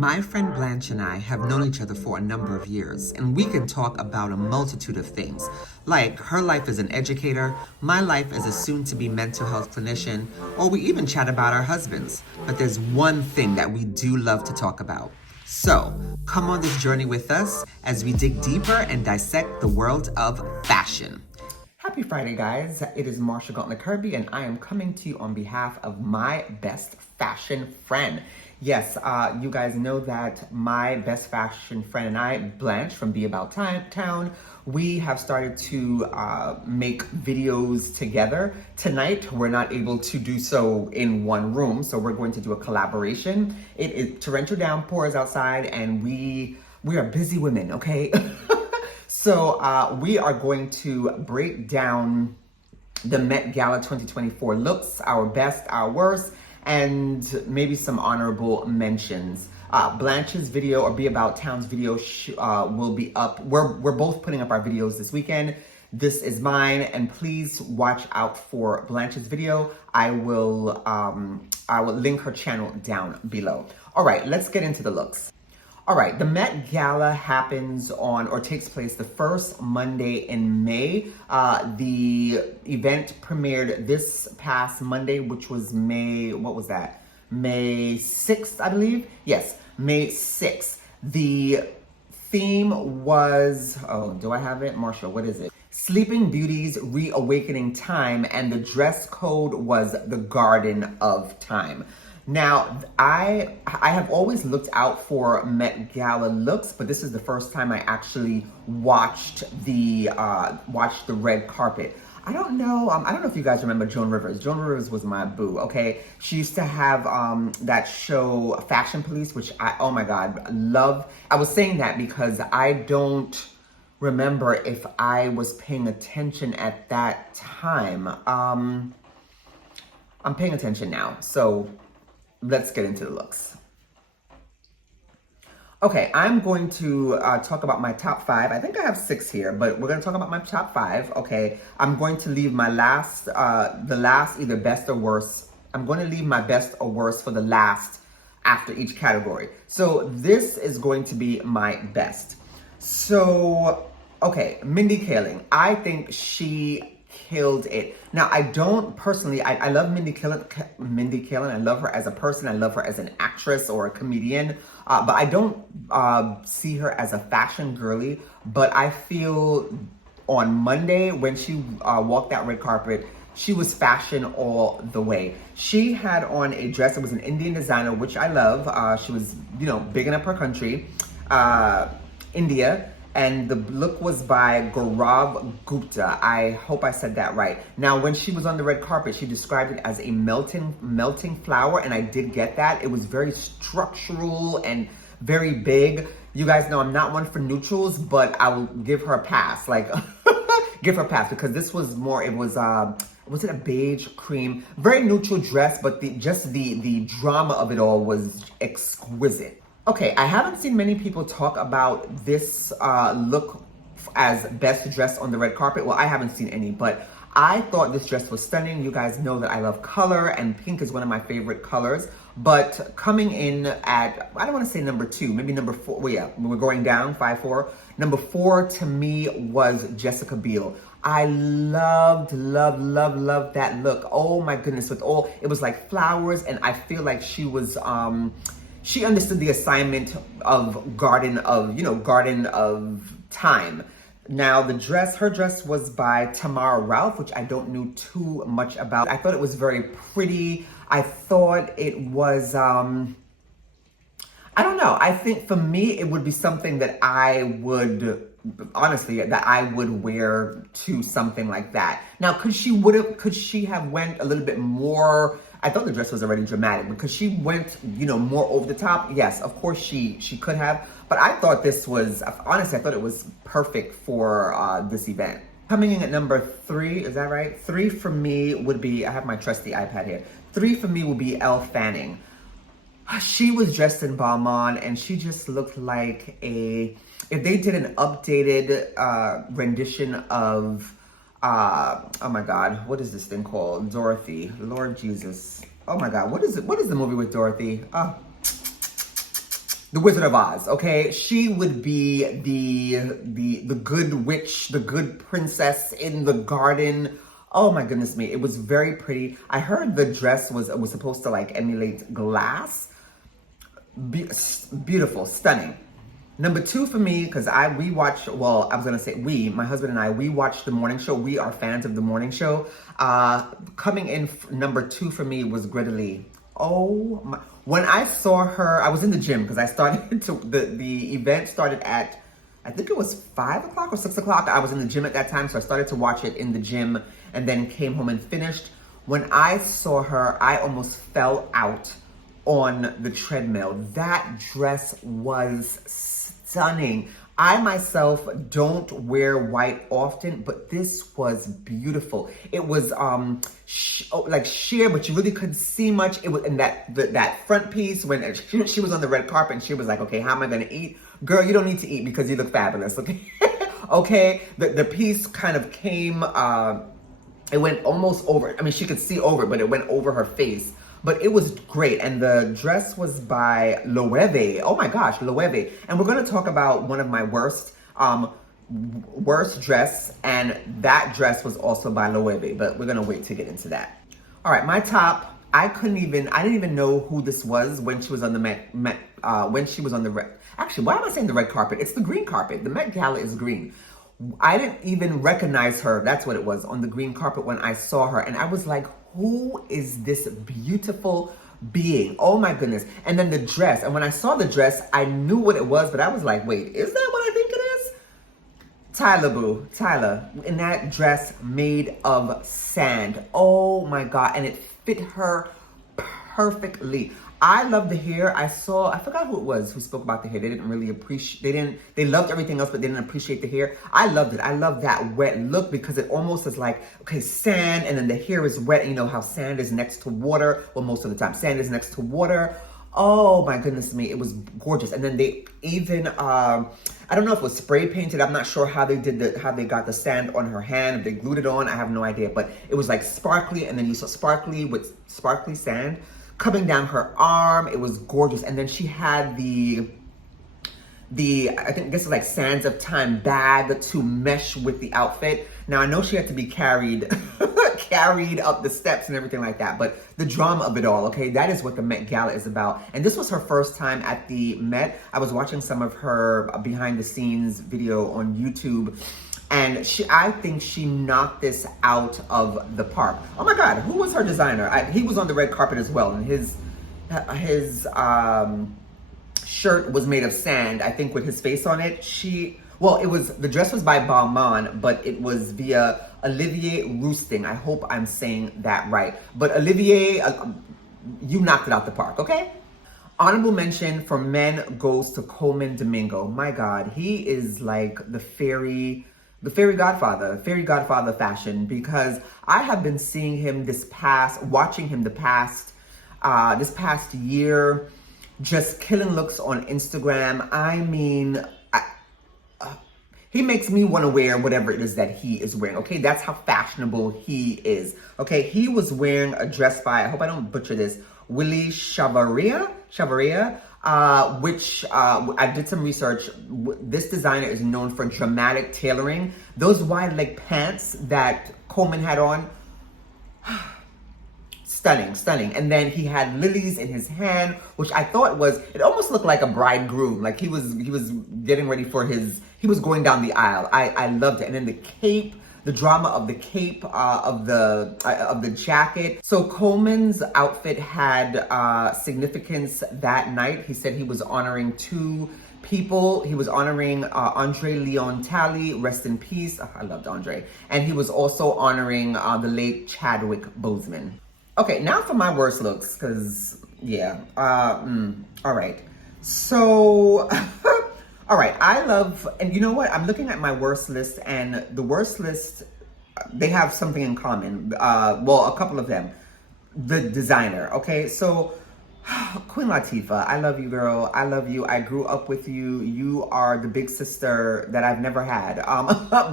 My friend Blanche and I have known each other for a number of years, and we can talk about a multitude of things, like her life as an educator, my life as a soon-to-be mental health clinician, or we even chat about our husbands. But there's one thing that we do love to talk about. So, come on this journey with us as we dig deeper and dissect the world of fashion. Happy Friday, guys. It is Marsha Gauntlet Kirby, and I am coming to you on behalf of my best fashion friend. Yes, you guys know that my best fashion friend and I, Blanche from Be About Town, we have started to make videos together. Tonight, we're not able to do so in one room, so we're going to do a collaboration. It is torrential downpours outside, and we are busy women, okay? So we are going to break down the Met Gala 2024 looks, our best, our worst, and maybe some honorable mentions. Blanche's video, or Be About Town's video, will be up. We're both putting up our videos this weekend. This is mine, and please watch out for Blanche's video. I will link her channel down below. All right, let's get into the looks. All right, the Met Gala happens on, or takes place, the first Monday in May. The event premiered this past Monday, which was May 6th, I believe? Yes, May 6th. The theme was, oh, do I have it? Marsha, what is it? Sleeping Beauty's Reawakening Time, and the dress code was the Garden of Time. Now, I have always looked out for Met Gala looks, but this is the first time I actually watched the red carpet. I don't know if you guys remember Joan Rivers. Joan Rivers was my boo, okay? She used to have that show Fashion Police, which oh my God, love. I was saying that because I don't remember if I was paying attention at that time. I'm paying attention now, so let's get into the looks. Okay, I'm going to talk about my top 5. I think I have 6 here, but we're going to talk about my top 5. Okay, I'm going to leave my last, either best or worst. I'm going to leave my best or worst for the last after each category. So this is going to be my best. So, okay, Mindy Kaling. I think she killed it. Now, I don't personally, I love Mindy Kaling. I love her as a person. I love her as an actress or a comedian. But I don't see her as a fashion girly. But I feel on Monday when she walked that red carpet, she was fashion all the way. She had on a dress. It was an Indian designer, which I love. She was, bigging up her country, India. And the look was by Gaurav Gupta. I hope I said that right. Now, when she was on the red carpet, she described it as a melting flower, and I did get that. It was very structural and very big. You guys know I'm not one for neutrals, but I will give her a pass. Like, give her a pass, because this was more, it was it a beige cream? Very neutral dress, but the drama of it all was exquisite. Okay, I haven't seen many people talk about this look as best dress on the red carpet. Well, I haven't seen any, but I thought this dress was stunning. You guys know that I love color, and pink is one of my favorite colors. But coming in at, I don't want to say number 2, maybe number 4. Well, yeah, we're going down, 5, 4. Number 4 to me was Jessica Biel. I loved that look. Oh my goodness, it was like flowers, and I feel like she was, she understood the assignment of Garden of Time. Now, her dress was by Tamara Ralph, which I don't know too much about. I thought it was very pretty. I thought it was, I don't know. I think for me, it would be something that I would, honestly, that I would wear to something like that. Now, could she have went a little bit more? I thought the dress was already dramatic, because she went, more over the top. Yes, of course she could have, but I thought this was, honestly, I thought it was perfect for this event. Coming in at number 3, is that right? 3 for me would be, I have my trusty iPad here. 3 for me would be Elle Fanning. She was dressed in Balmain, and she just looked like if they did an updated rendition of, oh my God, what is this thing called? Dorothy, Lord Jesus. Oh my God, what is it? What is the movie with Dorothy? the Wizard of Oz, okay? She would be the good witch, the good princess in the garden. Oh my goodness me, it was very pretty. I heard the dress was supposed to like emulate glass. Beautiful, stunning. Number two for me, because we watched, well, I was gonna say my husband and I, we watched the morning show. We are fans of the morning show. Coming in number two for me was Greta Lee. Oh my, when I saw her, I was in the gym because I started to, the event started at, I think it was 5 o'clock or 6 o'clock. I was in the gym at that time, so I started to watch it in the gym and then came home and finished. When I saw her, I almost fell out on the treadmill. That dress was stunning. I myself don't wear white often, but this was beautiful. It was like sheer, but you really couldn't see much. It was in that front piece when she was on the red carpet and she was like, okay, how am I gonna eat? Girl, you don't need to eat because you look fabulous, okay? Okay, the piece kind of came, it went almost over, I mean, she could see over, but it went over her face. But it was great, and the dress was by Loewe. Oh my gosh, Loewe. And we're gonna talk about one of my worst dress, and that dress was also by Loewe, but we're gonna wait to get into that. All right, my top, I didn't even know who this was when she was on the when she was on the red, actually, why am I saying the red carpet? It's the green carpet. The Met Gala is green. I didn't even recognize her, that's what it was, on the green carpet when I saw her, and I was like, who is this beautiful being? Oh my goodness. And then the dress. And when I saw the dress, I knew what it was, but I was like, wait, is that what I think it is? Tyler, in that dress made of sand. Oh my God. And it fit her perfectly. I love the hair. I forgot who it was who spoke about the hair. They didn't really appreciate, they loved everything else, but they didn't appreciate the hair. I loved it. I love that wet look because it almost is like, okay, sand, and then the hair is wet. And you know how sand is next to water? Well, most of the time, sand is next to water. Oh my goodness me, it was gorgeous. And then they even, I don't know if it was spray painted. I'm not sure how they got the sand on her hand. If they glued it on, I have no idea. But it was like sparkly, and then you saw sparkly with sparkly sand coming down her arm. It was gorgeous. And then she had the I think this is like Sands of Time bag to mesh with the outfit. Now I know she had to be carried up the steps and everything like that, but the drama of it all, okay, that is what the Met Gala is about. And this was her first time at the Met. I was watching some of her behind the scenes video on YouTube, and I think she knocked this out of the park. Oh my God, who was her designer? He was on the red carpet as well, and his shirt was made of sand, I think, with his face on it. The dress was by Balmain, but it was via Olivier Rousting. I hope I'm saying that right. But Olivier, you knocked it out the park, okay? Honorable mention for men goes to Coleman Domingo. My God, he is like the fairy godfather fashion, because I have been seeing him this past year, just killing looks on Instagram. I mean, he makes me want to wear whatever it is that he is wearing, okay? That's how fashionable he is, okay? He was wearing a dress by, I hope I don't butcher this, Willie Chavaria, which I did some research. This designer is known for dramatic tailoring. Those wide leg pants that Coleman had on, stunning. And then he had lilies in his hand, which I thought it almost looked like a bridegroom. Like he was getting ready for he was going down the aisle. I loved it. And then the cape, the drama of the cape, of the jacket. So Coleman's outfit had significance that night. He said he was honoring two people. He was honoring Andre Leon Talley, rest in peace. Oh, I loved Andre. And he was also honoring the late Chadwick Boseman. Okay, now for my worst looks, because, yeah. All right. So, all right, and you know what? I'm looking at my worst list, and the worst list, they have something in common. Well, a couple of them. The designer, okay? So, Queen Latifah, I love you, girl. I love you. I grew up with you. You are the big sister that I've never had.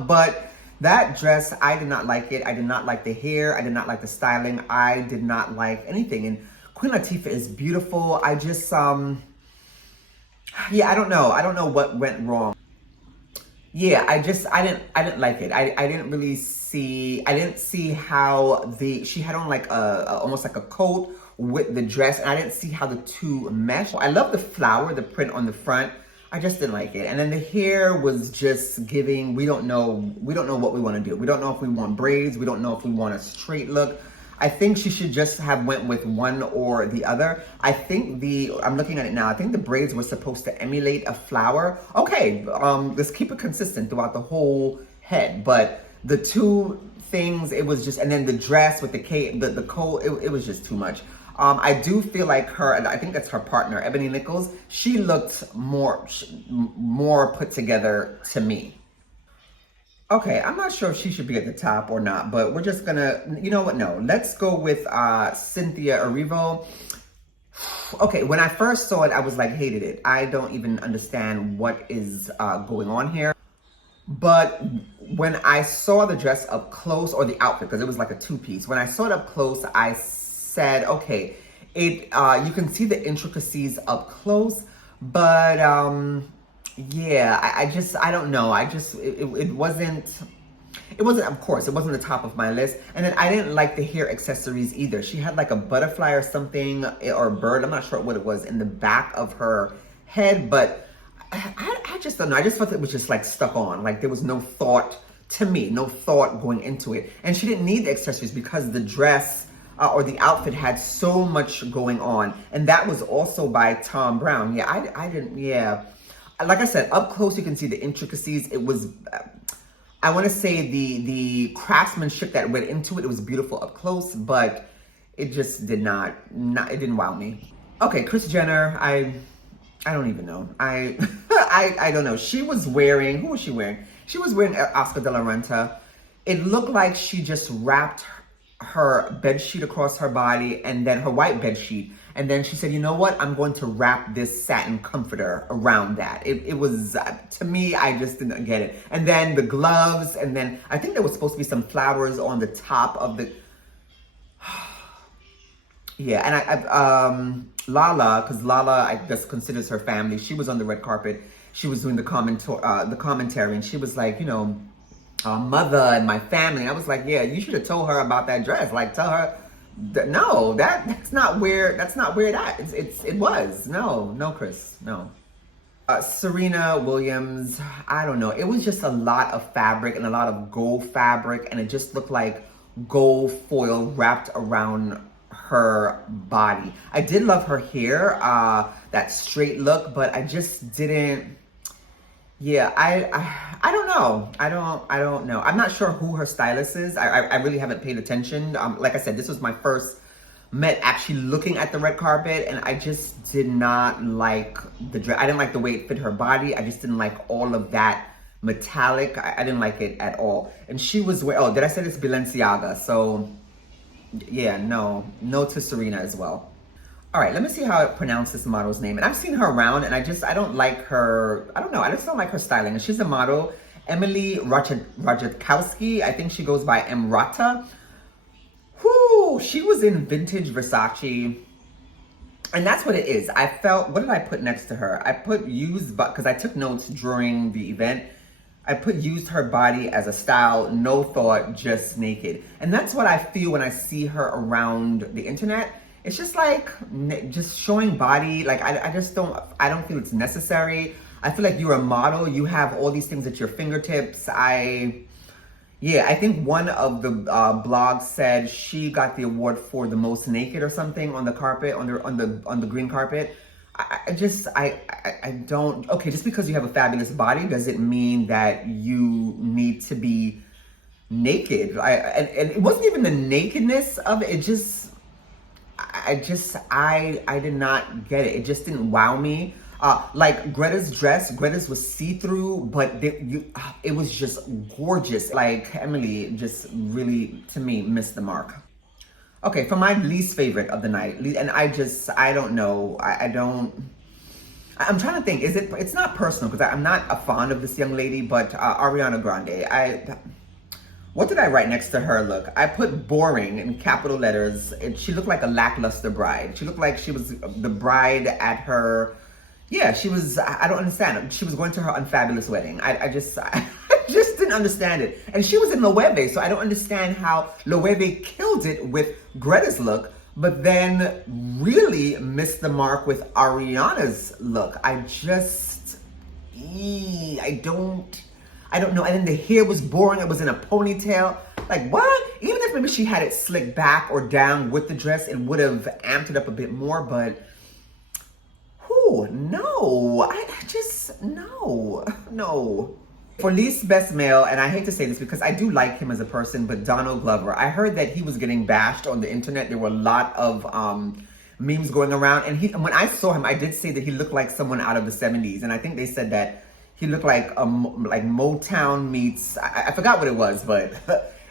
But that dress, I did not like it. I did not like the hair. I did not like the styling. I did not like anything. And Queen Latifah is beautiful. I just, Yeah, I don't know. I don't know what went wrong. Yeah, I didn't like it. I didn't really see, I didn't see how she had on like almost like a coat with the dress, and I didn't see how the two mesh. I love the flower, the print on the front. I just didn't like it. And then the hair was just giving, we don't know what we want to do. We don't know if we want braids, we don't know if we want a straight look. I think she should just have went with one or the other. I think I'm looking at it now, I think the braids were supposed to emulate a flower. Okay, let's keep it consistent throughout the whole head. But the two things, it was just, and then the dress with the cape, the coat, it was just too much. I do feel like her, and I think that's her partner, Ebony Nichols, she looked more put together to me. Okay, I'm not sure if she should be at the top or not, but we're just gonna, you know what, no. Let's go with Cynthia Erivo. Okay, when I first saw it, I was like, hated it. I don't even understand what is going on here. But when I saw the dress up close, or the outfit, because it was like a two-piece, when I saw it up close, I said, okay, you can see the intricacies up close, but yeah, I don't know. It wasn't, of course, it wasn't the top of my list. And then I didn't like the hair accessories either. She had like a butterfly or something, or a bird, I'm not sure what it was, in the back of her head, but I just don't know. I just felt it was just like stuck on. Like there was no thought, to me, no thought going into it. And she didn't need the accessories because the dress or the outfit had so much going on. And that was also by Tom Brown. Yeah, I didn't, yeah. Like I said, up close you can see the intricacies. It was, I want to say the craftsmanship that went into it, it was beautiful up close, but it just did not it didn't wow me. Okay, Kris Jenner, I don't even know. I don't know. She was wearing, who was she wearing? She was wearing Oscar de la Renta. It looked like she just wrapped her bed sheet across her body, and then her white bed sheet, and then she said, you know what, I'm going to wrap this satin comforter around that. It was, to me, I just didn't get it. And then the gloves, and then I think there was supposed to be some flowers on the top of the, yeah. And Lala, because Lala, I guess, considers her family, she was on the red carpet, she was doing the commentary, and she was like, you know, mother and my family. I was like, yeah, you should have told her about that dress. Like, tell her, no, that's not where it was. No, Kris, no. Serena Williams, I don't know. It was just a lot of fabric and a lot of gold fabric, and it just looked like gold foil wrapped around her body. I did love her hair, that straight look, but I just didn't. Yeah, I don't know. I don't know. I'm not sure who her stylist is. I really haven't paid attention. Like I said, this was my first Met actually looking at the red carpet, and I just did not like the dress. I didn't like the way it fit her body. I just didn't like all of that metallic. I didn't like it at all. And she was wearing, oh, did I say this? Balenciaga. So yeah, no to Serena as well. All right, let me see how I pronounce this model's name. And I've seen her around, and I don't like her, I don't know, I just don't like her styling. And she's a model, Emily Ratajkowski. I think she goes by Emrata. Whoo, she was in vintage Versace. And that's what it is. I felt, what did I put next to her? I put used, because I took notes during the event. I put used her body as a style, no thought, just naked. And that's what I feel when I see her around the internet. It's just like, just showing body. Like, I don't feel it's necessary. I feel like you're a model. You have all these things at your fingertips. I think one of the blogs said she got the award for the most naked or something on the carpet, on the green carpet. I don't, okay, just because you have a fabulous body doesn't mean that you need to be naked. And it wasn't even the nakedness of it. It just, I did not get it. It just didn't wow me. Like Greta's was see-through, but it was just gorgeous. Like Emily just really, to me, missed the mark. Okay, for my least favorite of the night, and I don't know. I'm trying to think, it's not personal, because I'm not a fond of this young lady, but Ariana Grande, what did I write next to her look? I put boring in capital letters. She looked like a lackluster bride. She looked like she was the bride at her, Yeah, she was, I don't understand. She was going to her unfabulous wedding. I just, I just didn't understand it. And she was in Loewe, so I don't understand how Loewe killed it with Greta's look, but then really missed the mark with Ariana's look. I don't know. And then the hair was boring. It was in a ponytail. Like, what? Even if maybe she had it slicked back or down with the dress, it would have amped it up a bit more, but no, I just, no. For least best male, and I hate to say this because I do like him as a person, but Donald Glover. I heard that he was getting bashed on the internet. There were a lot of memes going around, and when I saw him, I did say that he looked like someone out of the 70s, and I think they said that he looked like Motown meets, I forgot what it was, but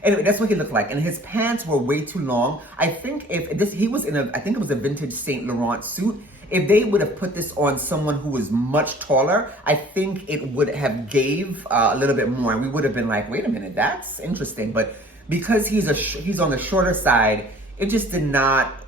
anyway, that's what he looked like. And his pants were way too long. I think he was in I think it was a vintage Saint Laurent suit. If they would have put this on someone who was much taller, I think it would have gave a little bit more. And we would have been like, wait a minute, that's interesting. But because he's on the shorter side, it just did not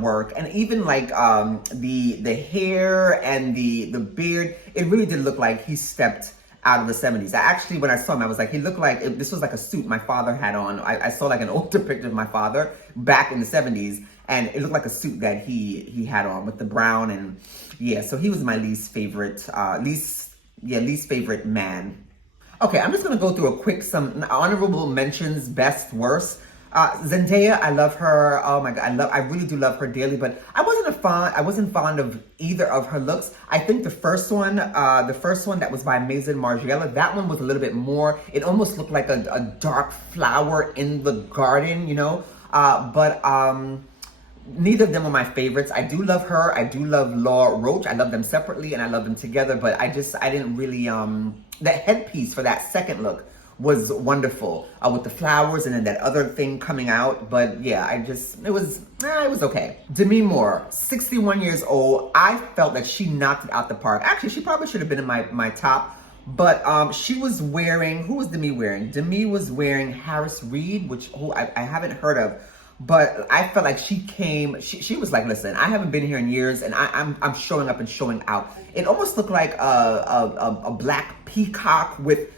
work. And even like the hair and the beard, it really did look like he stepped out of the 70s. When I saw him, I was like, he looked like, this was like a suit my father had on. I saw like an older picture of my father back in the 70s, and it looked like a suit that he had on with the brown, and yeah, so he was my least favorite man. Okay, I'm just gonna go through some honorable mentions, best, worst. Zendaya, I love her. Oh my God, I really do love her dearly, but I wasn't fond of either of her looks. I think the first one that was by Maison Margiela, that one was a little bit more, it almost looked like a dark flower in the garden, you know? But neither of them are my favorites. I do love her. I do love Laura Roach. I love them separately and I love them together, but I didn't really, the headpiece for that second look was wonderful with the flowers and then that other thing coming out. But yeah, it was okay. Demi Moore, 61 years old. I felt that she knocked it out the park. Actually, she probably should have been in my top, but she was wearing, who was Demi wearing? Demi was wearing Harris Reed, who I haven't heard of. But I felt like she was like, listen, I haven't been here in years and I'm showing up and showing out. It almost looked like a black peacock with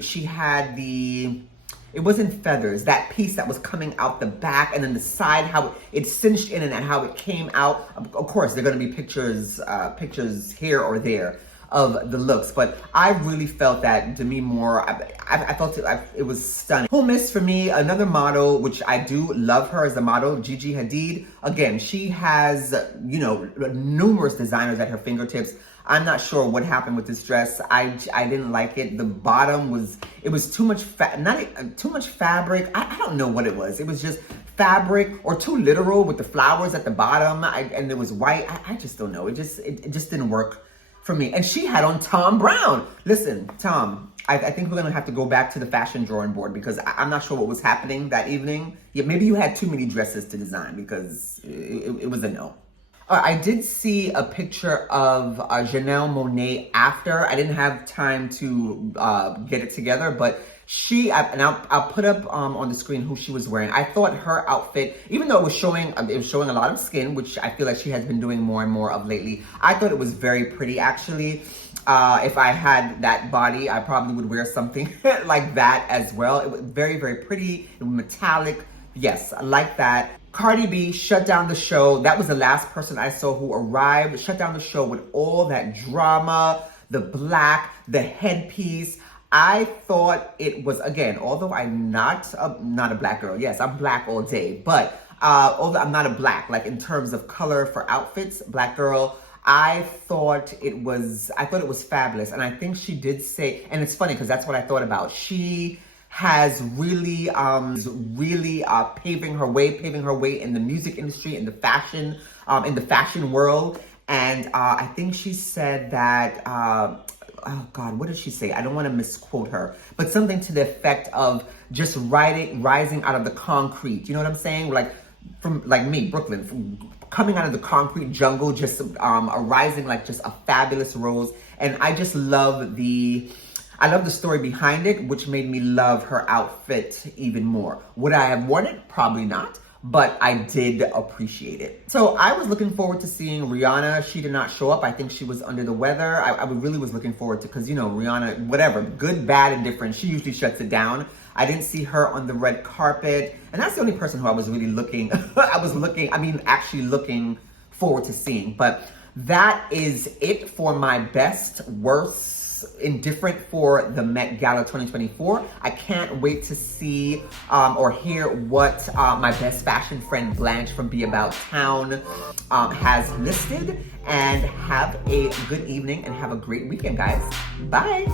she had it wasn't feathers, that piece that was coming out the back and then the side, how it cinched in and how it came out. Of course, there are going to be pictures here or there of the looks, but I really felt that Demi Moore, I felt it was stunning. Who missed for me? Another model, which I do love her as a model, Gigi Hadid. Again, she has, numerous designers at her fingertips. I'm not sure what happened with this dress. I didn't like it. The bottom was too much too much fabric. I don't know what it was. It was just fabric or too literal with the flowers at the bottom, and it was white. I just don't know. It just didn't work for me. And she had on Tom Brown. Listen, Tom, I think we're gonna have to go back to the fashion drawing board because I'm not sure what was happening that evening. Yeah, maybe you had too many dresses to design because it was a no. I did see a picture of Janelle Monáe after. I didn't have time to get it together, but I'll put up on the screen who she was wearing. I thought her outfit, even though it was showing a lot of skin, which I feel like she has been doing more and more of lately, I thought it was very pretty actually. If I had that body, I probably would wear something like that as well. It was very, very pretty, it was metallic. Yes, I like that. Cardi B shut down the show. That was the last person I saw who arrived, shut down the show with all that drama, the black, the headpiece. I thought it was, again, although I'm not a black girl. Yes, I'm black all day, but although I'm not a black, like in terms of color for outfits, black girl, I thought it was fabulous. And I think she did say, and it's funny because that's what I thought about. She has really paving her way in the music industry, in the fashion world. And I think she said that, oh God, what did she say? I don't want to misquote her, but something to the effect of just rising out of the concrete. You know what I'm saying? Like me, Brooklyn, coming out of the concrete jungle, just arising like just a fabulous rose. And I just love the story behind it, which made me love her outfit even more. Would I have worn it? Probably not. but I did appreciate it. So I was looking forward to seeing Rihanna. She did not show up. I think she was under the weather. I really was looking forward to, because, you know, Rihanna, whatever, good, bad, and different, she usually shuts it down. I didn't see her on the red carpet, and that's the only person who I was really actually looking forward to seeing. But that is it for my best, worst, indifferent for the Met Gala 2024. I can't wait to see or hear what my best fashion friend Blanche from Be About Town has listed. And have a good evening and have a great weekend, guys. Bye.